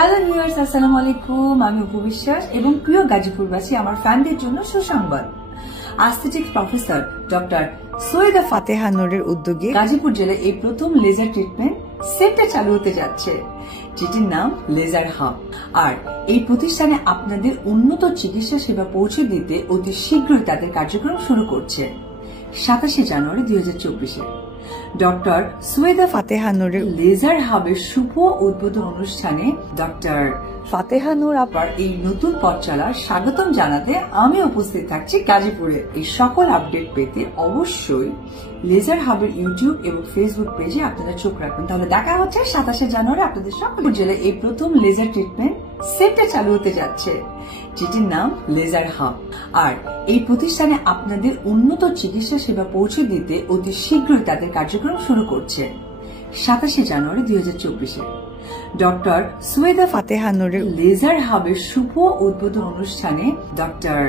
Hello viewers, আসসালামু আলাইকুম। আমি অপু বিশ্বাস এবং প্রিয় গাজীপুরবাসী আমার ফ্যানদের জন্য সুসংবাদ। অ্যাস্থেটিক্স প্রফেসর ডক্টর সৈয়দা ফাতেহা নূরের উদ্যোগে গাজীপুর জেলায় এই প্রথম লেজার ট্রিটমেন্ট সেন্টার চালু হতে যাচ্ছে, যেটির নাম লেজার হাব। আর এই প্রতিষ্ঠানে আপনাদের উন্নত চিকিৎসা সেবা পৌঁছে দিতে অতি শীঘ্রই তাদের কার্যক্রম শুরু করছে। 27 জানুয়ারি 2024 ডক্টর সৈয়দা ফাতেহা নূরের লেজার হাবের শুভ উদ্বোধন অনুষ্ঠানে ডক্টর ফাতেহা নূর আপার এই নতুন পথ চলার স্বাগতম জানাতে আমি উপস্থিত থাকছি গাজীপুরে। এই সকল আপডেট পেতে অবশ্যই লেজার হাবের ইউটিউব এবং ফেসবুক পেজে আপনারা চোখ রাখুন। তাহলে দেখা হচ্ছে 27 জানুয়ারি আপনাদের সকল জেলায় এই প্রথম লেজার ট্রিটমেন্ট সেন্টার চালু হতে যাচ্ছে, যেটির নাম লেজার হাব। আর এই প্রতিষ্ঠানে আপনাদের উন্নত চিকিৎসা সেবা পৌঁছে দিতে অতি শীঘ্রই তাদের কার্যক্রম শুরু করছে। 27 জানুয়ারি 2024 ডক্টর সৈয়দা ফাতেহা নূরের লেজার হাবের শুভ উদ্বোধন অনুষ্ঠানে ডক্টর